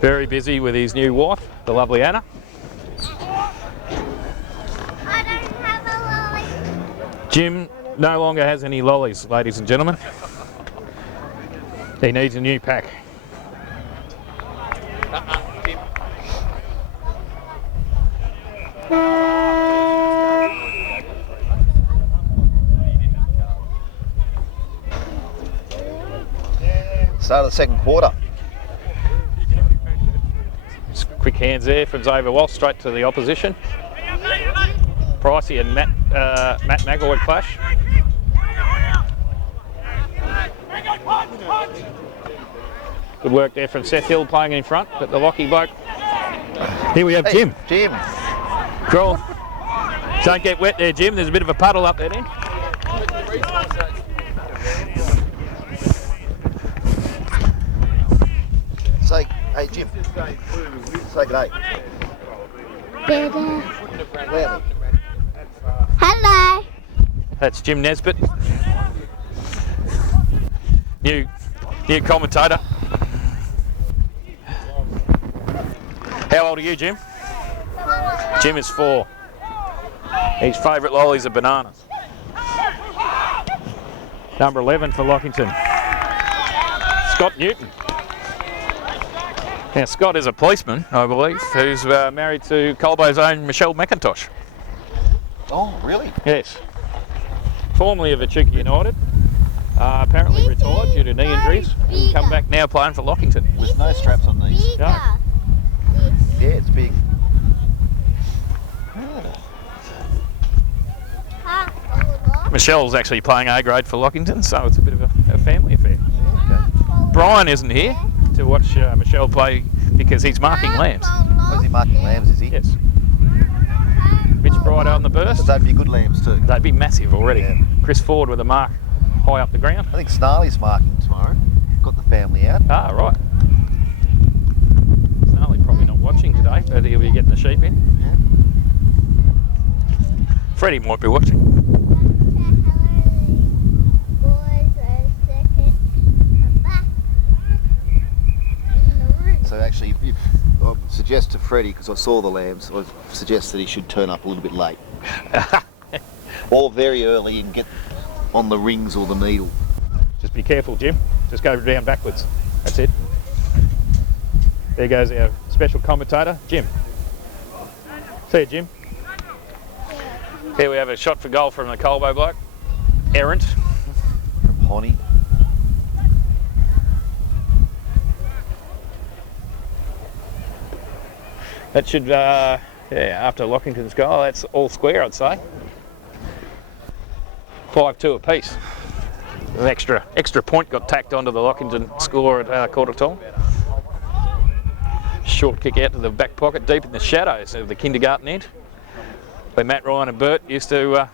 Very busy with his new wife, the lovely Anna. I don't have a lolly. Jim no longer has any lollies, ladies and gentlemen. He needs a new pack. Start of the second quarter. Just quick hands there from Xavier Walsh straight to the opposition. Pricey and Matt McElroy clash. Good work there from Seth Hill playing in front, but the Lockie bloke. Here we have Jim. Jim. Crawl. Don't get wet there, Jim. There's a bit of a puddle up there then. Say, hey Jim. Say good day. Loudly. Hello. That's Jim Nesbitt. New commentator. How old are you, Jim? Jim is 4. His favourite lollies are bananas. Number 11 for Lockington, Scott Newton. Now Scott is a policeman, I believe, who's married to Colbo's own Michelle McIntosh. Oh, really? Yes. Formerly of Echuca United. Apparently retired due to knee injuries. And come back now playing for Lockington. With no straps on these. No. Yeah, it's big. Michelle's actually playing A grade for Lockington, so it's a bit of a family affair. Okay. Brian isn't here to watch Michelle play because he's marking lambs. Oh, is he marking lambs, is he? Yes. Mitch Bright on the burst. Because that'd be good lambs too. They'd be massive already. Yeah. Chris Ford with a mark high up the ground. I think Snarley's marking tomorrow. Got the family out. Ah, right. Snarley probably not watching today, but he'll be getting the sheep in. Yeah. Freddie might be watching. So actually, if I would suggest to Freddie, because I saw the lambs, I would suggest that he should turn up a little bit late. Or very early and get on the rings or the needle. Just be careful, Jim. Just go down backwards. That's it. There goes our special commentator, Jim. See you, Jim. Here we have a shot for goal from the Colbo bloke. Errant. From Honey. That should, yeah, after Lockington's goal, that's all square, I'd say. 5-2 apiece. An extra point got tacked onto the Lockington score at quarter time. Short kick out to the back pocket, deep in the shadows of the kindergarten end, where Matt, Ryan and Bert used to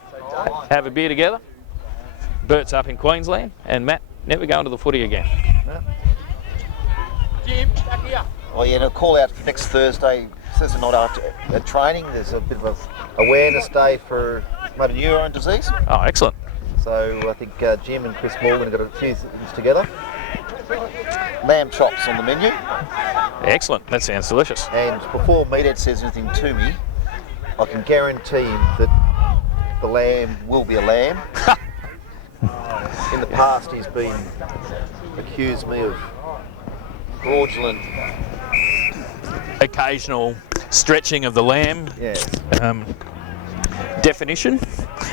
have a beer together. Bert's up in Queensland, and Matt never going to the footy again. Yeah. Jim, back here. Oh yeah, and a call out for next Thursday. Says not after training. There's a bit of a awareness day for motor neurone disease. Oh, excellent. So I think Jim and Chris Morgan have got a few things together. Lamb chops on the menu. Excellent. That sounds delicious. And before Meathead says anything to me, I can guarantee him that the lamb will be a lamb. In the past, he's been accused me of fraudulent. Occasional stretching of the lamb. Yes. Definition.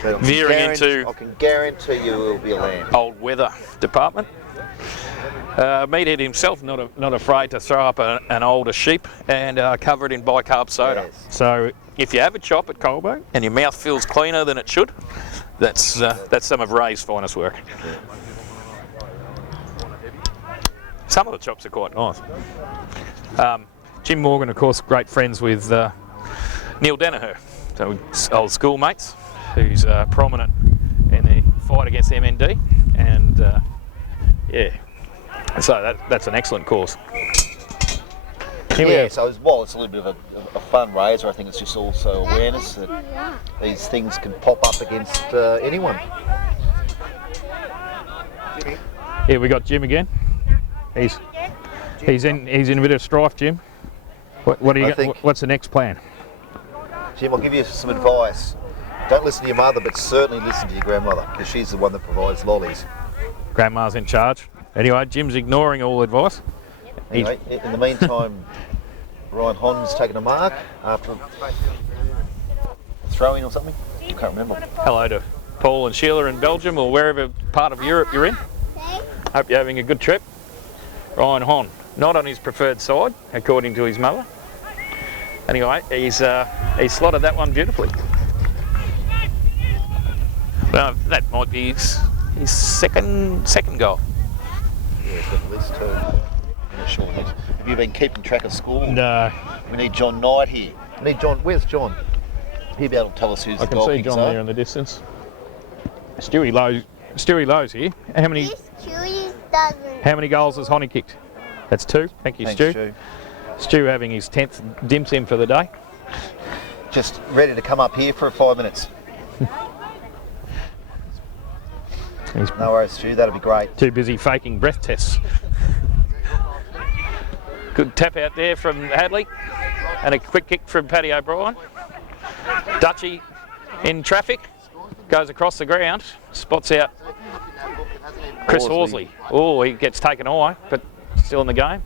But Veering into. I can guarantee you it will be a lamb. Old weather department. Meathead himself not afraid to throw up an older sheep and cover it in bicarb soda. Yes. So if you have a chop at Colbo and your mouth feels cleaner than it should, that's some of Ray's finest work. Some of the chops are quite nice. Jim Morgan, of course, great friends with Neil Danaher, so old schoolmates, who's prominent in the fight against MND, and yeah, so that's an excellent cause. Yeah, so while it's a little bit of a fundraiser, I think it's just also awareness that these things can pop up against anyone. Here we got Jim again. He's in a bit of strife, Jim. What do you? think- What's the next plan? Jim, I'll give you some advice. Don't listen to your mother, but certainly listen to your grandmother, because she's the one that provides lollies. Grandma's in charge. Anyway, Jim's ignoring all advice. Anyway, in the meantime, Ryan Honn's taken a mark after a throw-in or something. I can't remember. Hello to Paul and Sheila in Belgium or wherever part of Europe you're in. Hope you're having a good trip. Ryan Hon, not on his preferred side, according to his mother. Anyway, he's slotted that one beautifully. Well, that might be his second goal. Yeah, he's got the list too. I'm not sure it is. Have you been keeping track of score? No. We need John Knight here. We need John. Where's John? He'll be able to tell us who's I the can goal see kickers John are. there in the distance. Stewie Lowe's here. How many This Chewy doesn't. How many goals has Honey kicked? That's 2. Thank you, Thanks, Stu. Stu having his 10th dim sim for the day. Just ready to come up here for 5 minutes. He's No worries, Stu. That'll be great. too busy faking breath tests. Good tap out there from Hadley and a quick kick from Paddy O'Brien. Dutchy in traffic, goes across the ground, spots out Chris Horsley. Oh, he gets taken away, but still in the game.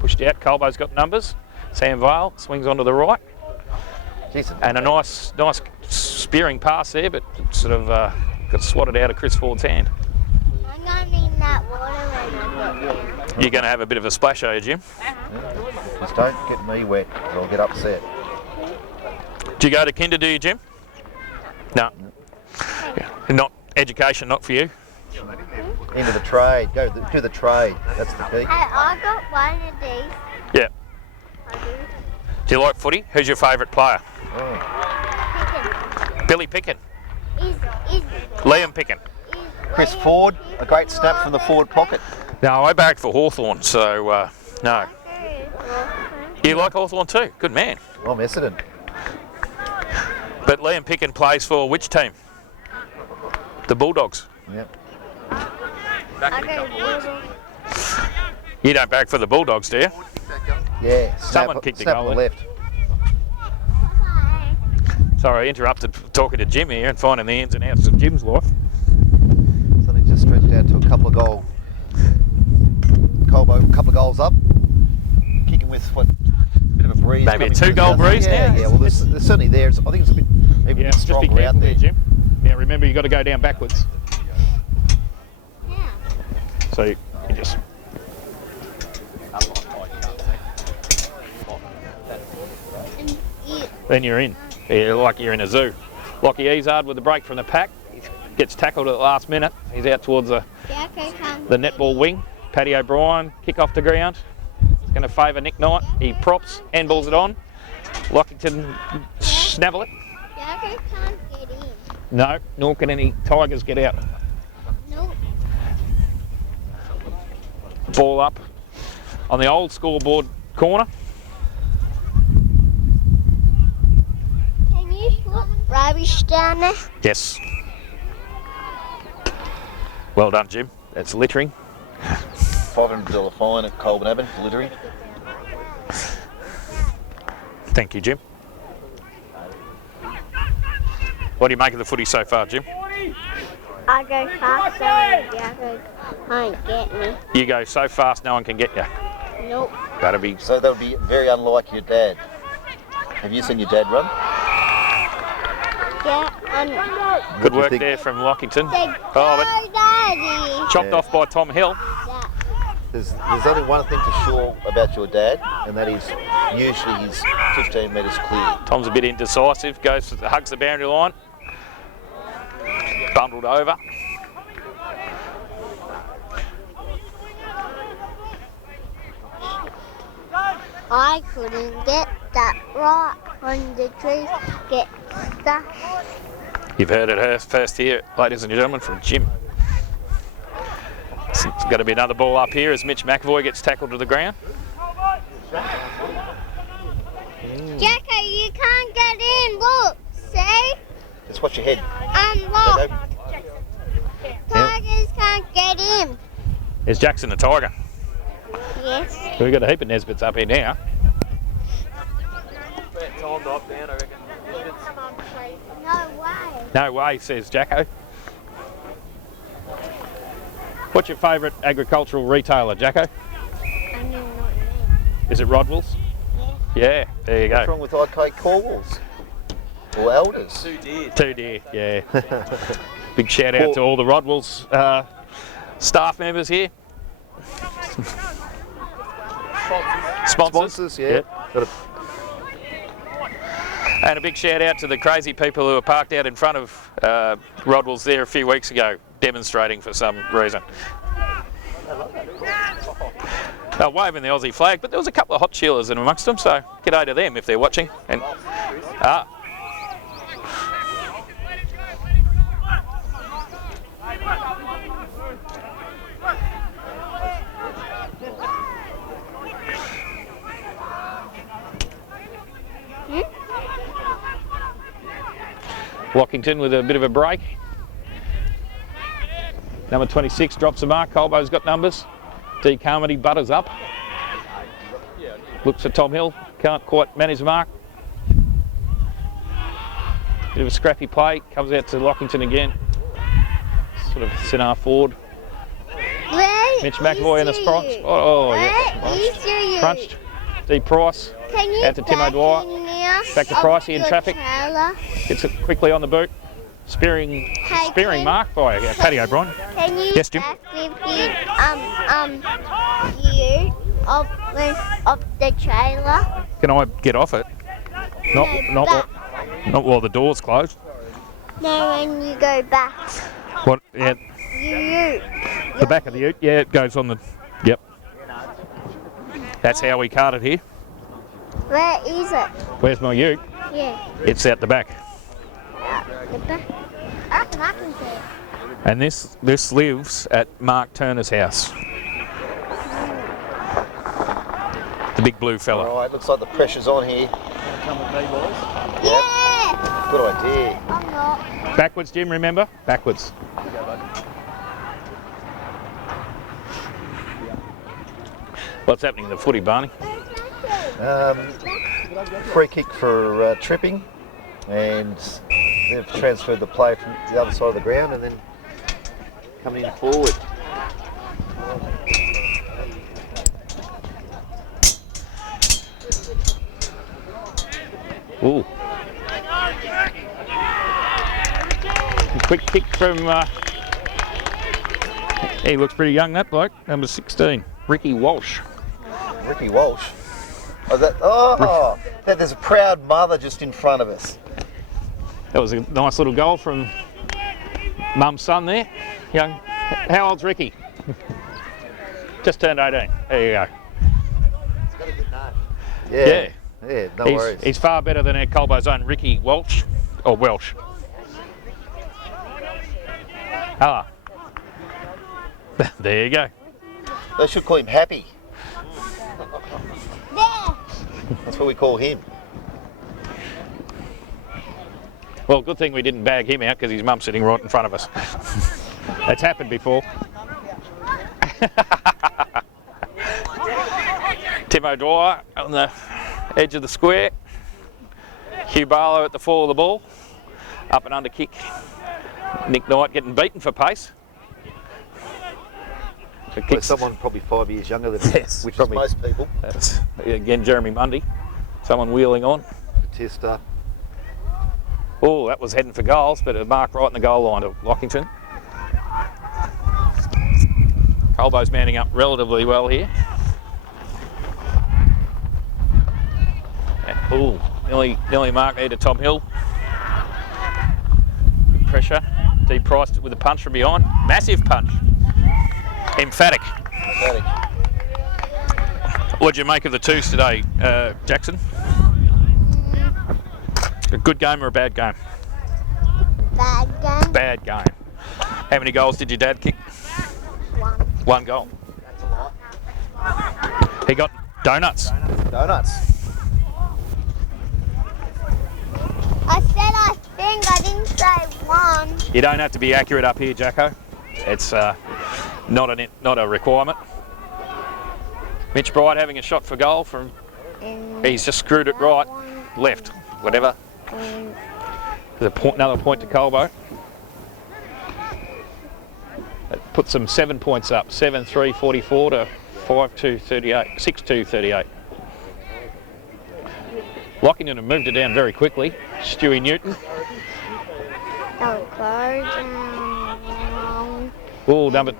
Pushed out. Colbo's got numbers. Sam Vale swings onto the right, Jason. and a nice spearing pass there, but sort of got swatted out of Chris Ford's hand. I'm gonna need that water when I'm here. You're going to have a bit of a splash, are you, Jim? Just don't get me wet, or I'll get upset. Do you go to kinder, do you, Jim? No. Not education, not for you. Into the trade. Go to the trade. That's the key. Hey, I got one of these. Yeah. I do. Do you like footy? Who's your favourite player? Oh. Billy Picken. Is Liam Picken. Chris Ford, a great snap from the forward pocket. No, I barracked for Hawthorn, so no. You like Hawthorn too? Good man. I'm Essendon. But Liam Picken plays for which team? The Bulldogs. Yep. I go water. You don't barrack for the Bulldogs, do you? Yeah. Someone kicked the snap goal on the there. left. Sorry, I interrupted talking to Jim here and finding the ins and outs of Jim's life. Something just stretched out to a couple of goal. Colbo, a couple of goals up. Kicking with what? Bit of a breeze. Maybe a coming through 2-goal the- breeze yeah, now? Yeah, well, there's certainly there. I think it's a bit even Yeah, just be stronger careful out there, there. Jim. Yeah, remember you got to go down backwards. Yeah. So you just. And eat. Then you're in. Yeah, like you're in a zoo. Lockie Ezard with the break from the pack. He gets tackled at the last minute. He's out towards the netball wing. Paddy O'Brien, kick off the ground. It's going to favour Nick Knight. He props, handballs it on. Lockington snavel it. Jacko can't get in. No, nor can any Tigers get out. Nope. Ball up on the old scoreboard corner. Can you put rubbish down there? Yes. Well done, Jim. That's littering. $500 fine at Colbo Abbott for littering. Thank you, Jim. What do you make of the footy so far, Jim? I go faster and Jacko can't get me. You go so fast no one can get you. Nope. That'll be. So that would be very unlike your dad. Have you seen your dad run? Yeah, Good do you work think? there from Lockington. Say, Oh, go, Daddy. Chopped Yeah. off by Tom Hill. Yeah. There's only one thing for sure about your dad, and that is usually he's 15 metres clear. Tom's a bit indecisive, hugs the boundary line. Bundled over. I couldn't get that right when the trees get stuck. You've heard it first here, ladies and gentlemen, from Jim. It's going to be another ball up here as Mitch McAvoy gets tackled to the ground. Jacko, you can't get in. Look, see? Just watch your head. Look. Tigers can't get in. There's Jackson the Tiger. Yes. We've got a heap of Nesbits up here now. No way. No way, says Jacko. What's your favourite agricultural retailer, Jacko? I know not me. Is it Rodwell's? Yeah, there you What's go. wrong with IK Corwell's? Or Elders? Too dear, yeah. Big shout out to all the Rodwell's staff members here. Sponsors, yeah. Got And a big shout out to the crazy people who were parked out in front of Rodwell's there a few weeks ago, demonstrating for some reason. They're waving the Aussie flag, but there was a couple of hot chillers in amongst them, so g'day to them if they're watching. And Lockington with a bit of a break. Number 26 drops the mark. Colbo's got numbers. D. Carmody butters up. Looks at Tom Hill. Can't quite manage the mark. Bit of a scrappy play. Comes out to Lockington again. Sort of Sinar forward. Mitch McAvoy in the front. Oh, yeah. Crunched. D. Price. Can you Out to Tim O'Dwyer. Back to Pricey in traffic. Gets it quickly on the boot. Spearing Ken. mark by Paddy O'Brien. Can you Yes, Jim? back with you of the trailer? Can I get off it? Not while the door's closed. No, when you go back. What? Yeah, You. the back of the ute. Yeah, it goes on the. Yep. That's how we cart it here. Where is it? Where's my ute? Yeah. It's out the back. The back. I can see it. And this lives at Mark Turner's house. The big blue fella. All right, looks like the pressure's on here. Yeah! Good idea. I'm not. Backwards, Jim, remember? Backwards. What's happening in the footy, Barney? Free kick for tripping, and they've transferred the play from the other side of the ground and then coming in forward. Ooh. Quick kick from, he looks pretty young, that bloke, number 16, Ricky Walsh. Ricky Walsh. There's a proud mother just in front of us. That was a nice little goal from Mum's son there. Young. How old's Ricky? Just turned 18. There you go. It's got a good name. Yeah, no worries. He's far better than our Colbo's own Ricky Welch, or Welsh. Ah. There you go. They should call him Happy. There! That's what we call him. Well, good thing we didn't bag him out because his mum's sitting right in front of us. That's happened before. Tim O'Dwyer on the edge of the square. Hugh Barlow at the fall of the ball. Up and under kick. Nick Knight getting beaten for pace. Well, someone probably 5 years younger than him, Yes, which probably. is most people. That's, again, Jeremy Mundy. Someone wheeling on. Batista. Oh, that was heading for goals, but a mark right in the goal line of Lockington. Colbo's manning up relatively well here. Oh, nearly mark there to Tom Hill. Good pressure. Deep priced it with a punch from behind. Massive punch. Emphatic. What'd you make of the twos today, Jackson? A good game or a bad game? Bad game. Bad game. How many goals did your dad kick? One. One goal. He got donuts. Donuts. I said I think, I didn't say one. You don't have to be accurate up here, Jacko. It's not a requirement. Mitch Bright having a shot for goal from. He's just screwed it right, left, whatever. There's another point to Colbo. That puts them 7 points up, 7-3-44 to 5-2-38, 6-2-38. Lockington have moved it down very quickly. Stewie Newton. Oh, number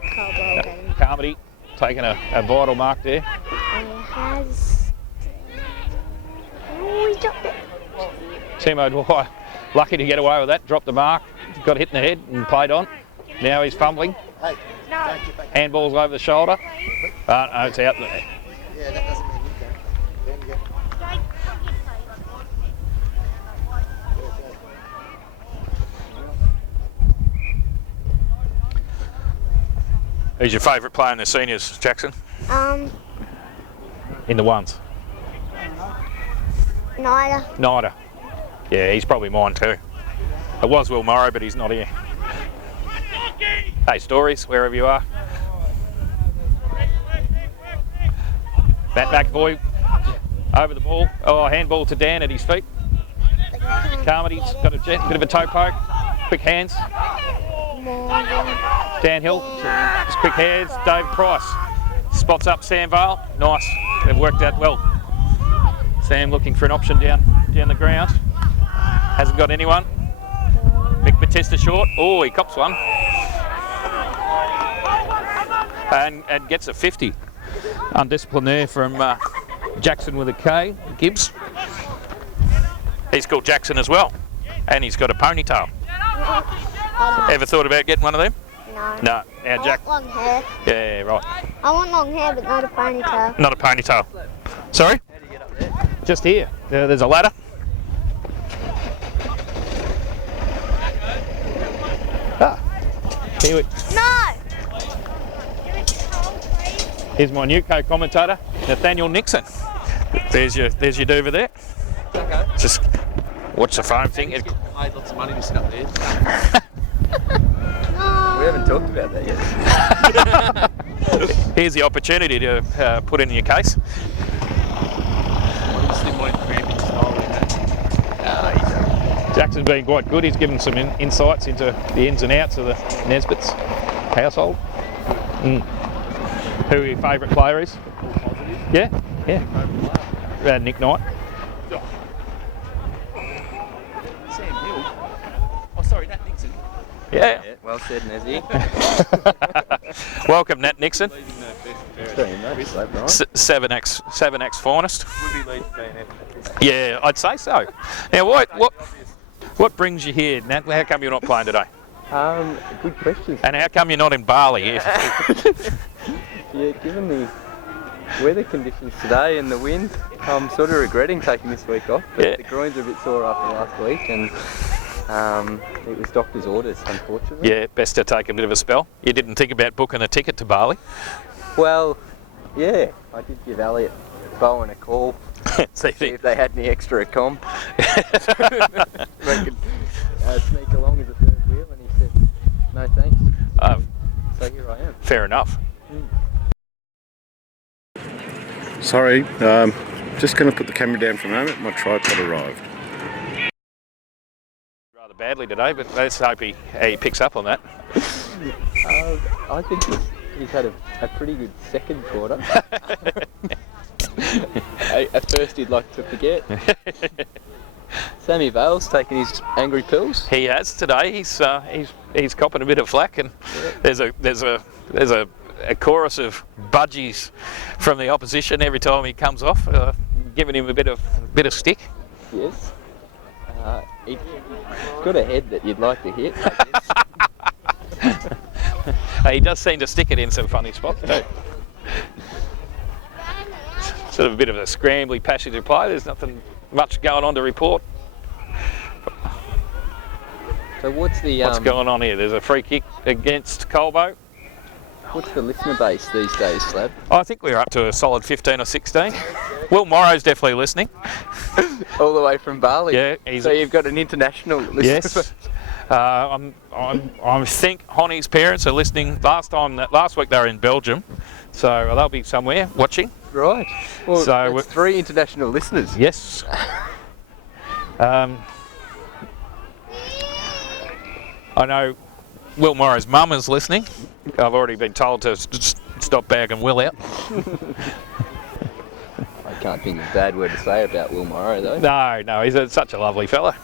Carmody taking a vital mark there. He dropped it. Timo Dwyer, lucky to get away with that, dropped the mark, got hit in the head and played on. Now he's fumbling. Handball's over the shoulder. No, it's out there. Yeah, that doesn't mean you can. Who's your favourite player in the seniors, Jackson? In the ones? Neither. Yeah, he's probably mine too. It was Will Morrow, but he's not here. Hey, Stories, wherever you are. Matt McAvoy over the ball. Oh, handball to Dan at his feet. Carmody's got a bit of a toe poke. Quick hands. Dan Hill, just quick hands. Dave Price spots up Sam Vale. Nice, they've worked out well. Sam looking for an option down the ground. Hasn't got anyone. Mick Batista short. Oh, he cops one. And gets a 50. Undisciplined there from Jackson with a K. Gibbs. He's called Jackson as well. And he's got a ponytail. Ever thought about getting one of them? No. No. Now, Jack. Want long hair. Yeah, right. I want long hair, but not a ponytail. Not a ponytail. Sorry? How do you get up there? Just here. There's a ladder. Here we. No! Here's my new co-commentator, Nathaniel Nixon. There's your Duva there. Okay. Just watch the phone thing. Paid lots of money to sit up there. We haven't talked about that yet. Here's the opportunity to put in your case. Jackson's been quite good. He's given some insights into the ins and outs of the Nesbitt's household. Who your favourite player is? Yeah. Nick Knight. Sam Hill. Oh, sorry, Nat Nixon. Yeah. Well said, Nezzy. Welcome, Nat Nixon. Very nice, Brian. 7X finest. Would be lead to BNF. Yeah, I'd say so. Now, what brings you here, Nat? How come you're not playing today? Good question. And how come you're not in Bali? Yeah, given the weather conditions today and the wind, I'm sort of regretting taking this week off. But Yeah. the groins are a bit sore after last week, and it was doctor's orders, unfortunately. Yeah, best to take a bit of a spell. You didn't think about booking a ticket to Bali? Well, yeah, I did give Elliot Bowen a call, see if they had any extra comp. I could sneak along as a third wheel, and he said, no thanks. So here I am. Fair enough. Sorry, just going to put the camera down for a moment. My tripod arrived. Rather badly today, but let's hope he picks up on that. I think he's had a pretty good second quarter. At first he'd like to forget. Sammy Vale's taken his angry pills. He has today. He's copping a bit of flack, and there's a chorus of budgies from the opposition every time he comes off, giving him a bit of stick. Yes. He's got a head that you'd like to hit. He does seem to stick it in some funny spots too. Sort of a bit of a scrambly passage of play. There's nothing much going on to report. So what's going on here? There's a free kick against Colbo. What's the listener base these days, Slab? I think we're up to a solid 15 or 16. Will Morrow's definitely listening. All the way from Bali. Yeah, so you've got an international listener. Yes. I think Honey's parents are listening. Last week they were in Belgium, so they'll be somewhere watching. Right. Well, So that's 3 international listeners. Yes. I know Will Morrow's mum is listening. I've already been told to stop bagging Will out. I can't think of a bad word to say about Will Morrow, though. No, he's such a lovely fella.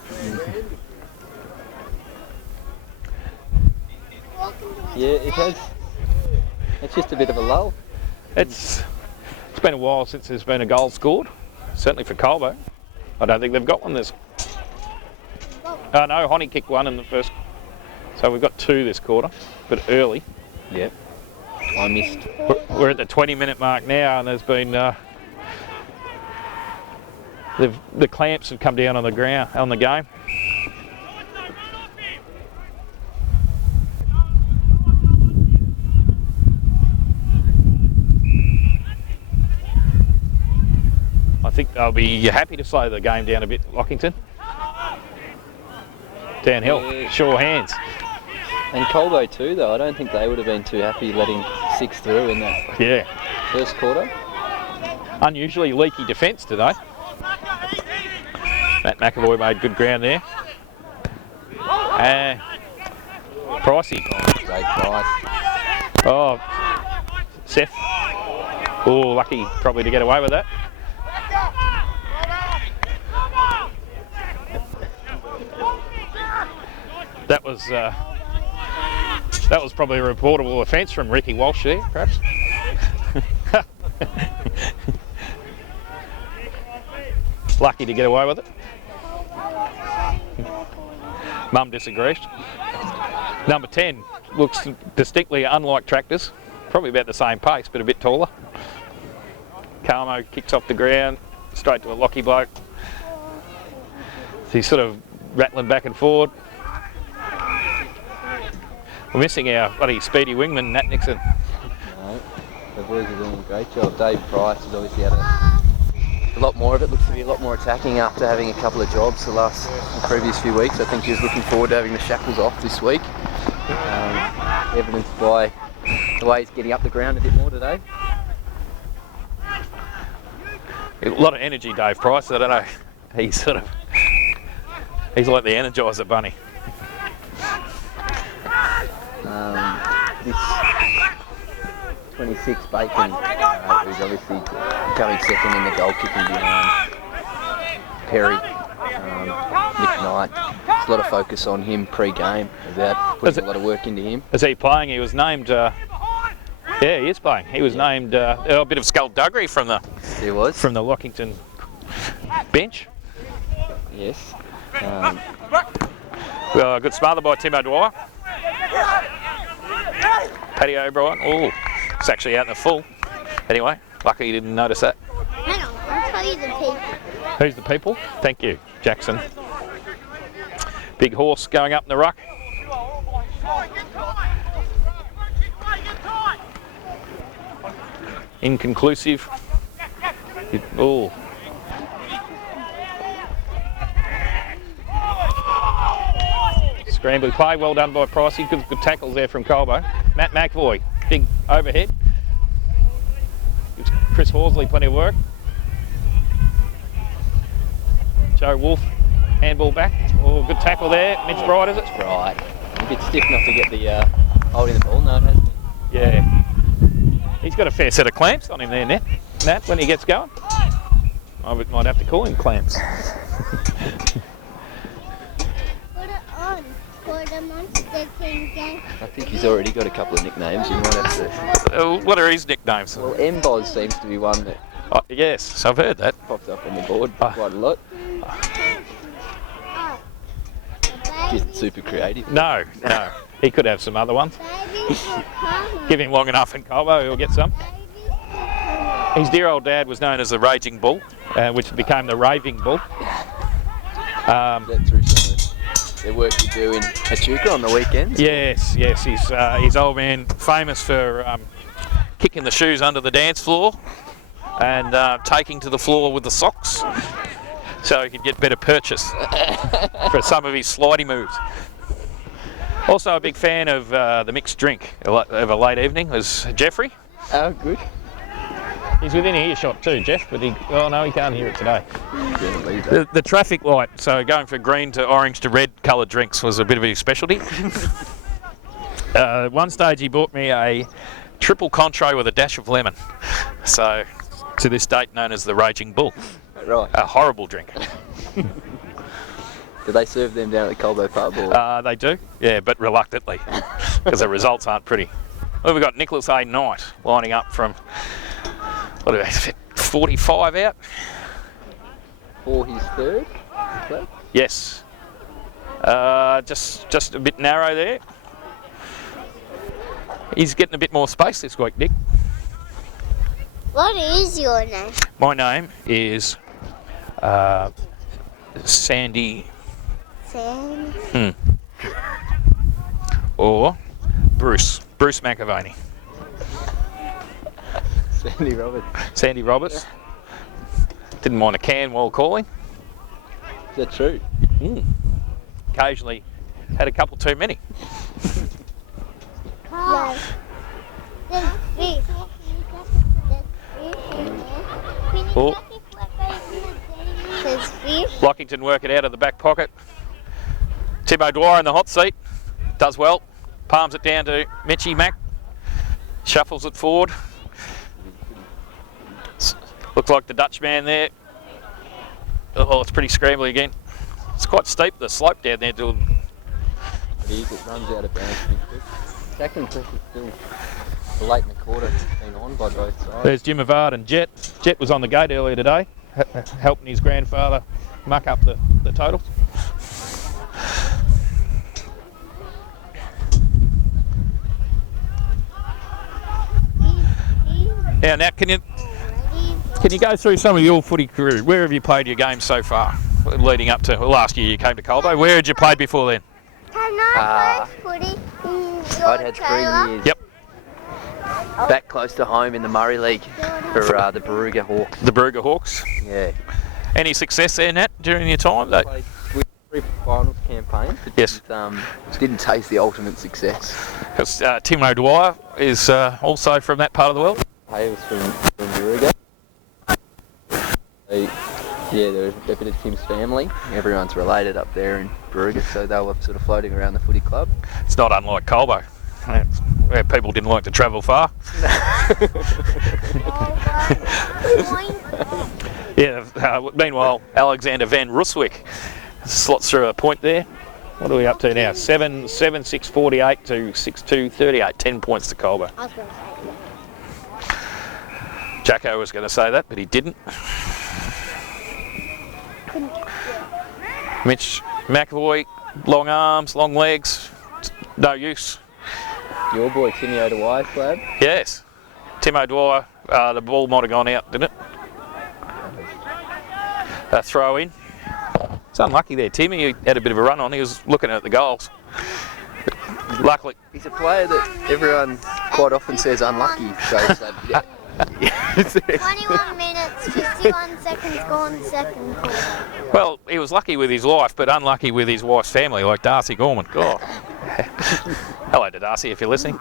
Yeah, it has. It's just a bit of a lull. It's been a while since there's been a goal scored, certainly for Colbo. I don't think they've got one this. Oh no, Honey kicked one in the first. So we've got 2 this quarter, but early. Yeah. I missed. We're at the 20-minute mark now, and there's been the clamps have come down on the ground on the game. I think they'll be happy to slow the game down a bit, Lockington. Downhill, Yeah. sure hands. And Colbo too, though. I don't think they would have been too happy letting 6 through in that Yeah. first quarter. Unusually leaky defence today. Matt McAvoy made good ground there. Pricey. Great price. Oh, Seth. Oh, lucky probably to get away with that. That was probably a reportable offence from Ricky Walsh there, perhaps. Lucky to get away with it. Mum disagrees. Number 10 looks distinctly unlike Tractors. Probably about the same pace, but a bit taller. Carmo kicks off the ground, straight to a Lockie bloke. He's sort of rattling back and forward. We're missing our bloody speedy wingman, Nat Nixon. No, the boys are doing a great job. Dave Price has obviously had a lot more of it. Looks to be a lot more attacking after having a couple of jobs the previous few weeks. I think he was looking forward to having the shackles off this week. Evidenced by the way he's getting up the ground a bit more today. A lot of energy, Dave Price. I don't know. He's like the Energizer Bunny. This 26 Bacon, who's obviously coming second in the goal kicking behind Perry, Nick Knight. There's a lot of focus on him pre-game about putting a lot of work into him. Is he playing? He was named. Yeah, he is playing. He was named a bit of skullduggery from the Lockington bench. Yes. Well, a good smother by Tim O'Dwyer. Paddy O'Brien. Oh, it's actually out in the full. Anyway, lucky you didn't notice that. Hang on, I'll tell you the people. Who's the people? Thank you, Jackson. Big horse going up in the ruck. Inconclusive. Oh. Scrambling play, well done by Pricey. Good tackles there from Colbo. Matt McAvoy, big overhead. Gives Chris Horsley plenty of work. Joe Wolf, handball back. Oh, good tackle there. Mitch Bright, is it? Right. A bit stiff enough to get the holding the ball. No, it hasn't. Yeah. He's got a fair set of clamps on him there, Nat, when he gets going. I might have to call him Clamps. Put it on for the Monster King game. I think he's already got a couple of nicknames. You might have to. What are his nicknames? Well, Mboz seems to be one that Oh, yes, I've heard that. pops up on the board quite a lot. Oh, He isn't super creative. No. He could have some other ones. Give him long enough in Colbo, he'll get some. His dear old dad was known as the Raging Bull, which became the Raving Bull. That through some of the work you do in Echuca on the weekends? Yes. His old man, famous for kicking the shoes under the dance floor and taking to the floor with the socks so he could get better purchase for some of his slidey moves. Also a big fan of the mixed drink of a late evening was Jeffrey. Oh, good. He's within earshot too, Jeff, but oh no, he can't hear it today. Didn't leave that. The traffic light, so going from green to orange to red coloured drinks was a bit of his specialty. One stage he bought me a triple Contro with a dash of lemon. So, to this date known as the Raging Bull. Right. A horrible drink. Do they serve them down at the Colbo pub? Or? They do, yeah, but reluctantly, because the results aren't pretty. Well, we've got Nicholas A. Knight lining up from, what are they, 45 out? For his third? Yes. Just a bit narrow there. He's getting a bit more space this week, Nick. What is your name? My name is Sandy. Sam. Or Bruce McAvaney. Sandy Roberts. Sandy Roberts. Didn't mind a can while calling. Is that true? Occasionally had a couple too many. No. There's fish. Oh. There's fish. Lockington work it out of the back pocket. Tim O'Dwyer in the hot seat. Does well. Palms it down to Mitchy Mac. Shuffles it forward. Looks like the Dutchman there. Oh, it's pretty scrambly again. It's quite steep, the slope down there. It is, it runs out of bounds pretty quick. Second press is still late in the quarter. It's been on by both sides. There's Jim Avard and Jet. Jet was on the gate earlier today, helping his grandfather muck up the total. Now, can you go through some of your footy career? Where have you played your games so far, leading up to last year you came to Colbo? Where had you played before then? Can I play footy in your I'd had 3 trailer? years. Yep. Back close to home in the Murray League for the Baruga Hawks. The Baruga Hawks. Yeah. Any success there, Nat, during your time? Though? Played with 3 finals campaigns. But Yes. Didn't taste the ultimate success. Because Tim O'Dwyer is also from that part of the world. Hay was from Baruga. Yeah, there's a bit of Tim's family. Everyone's related up there in Baruga, so they were sort of floating around the footy club. It's not unlike Colbo, where people didn't like to travel far. Yeah. Meanwhile, Alexander Van Ruswick slots through a point there. What are we up to now? 7-6-48 to 6-2-38. 10 points to Colbo. I was going to say Jacko was going to say that, but he didn't. Mitch McAvoy, long arms, long legs, no use. Your boy Timmy O'Dwyer's lad. Yes. Tim O'Dwyer, the ball might have gone out, didn't it? Throw in. It's unlucky there, Timmy. He had a bit of a run on. He was looking at the goals. Luckily. He's a player that everyone quite often says unlucky. So yeah. 21 minutes, 51 seconds gone, second quarter. Well, he was lucky with his life, but unlucky with his wife's family, like Darcy Gorman. God. Hello to Darcy, if you're listening.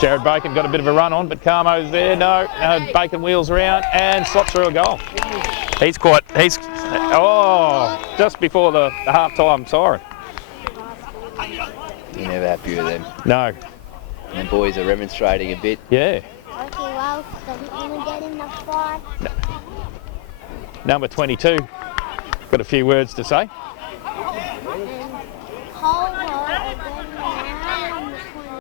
Jared Bacon got a bit of a run on, but Carmo's there. No, Bacon wheels around and slots through a goal. He's just before the half-time siren. You're never happy with them. No. And the boys are remonstrating a bit. Yeah. Okay, well, doesn't want to get in the fight. Number 22. Got a few words to say.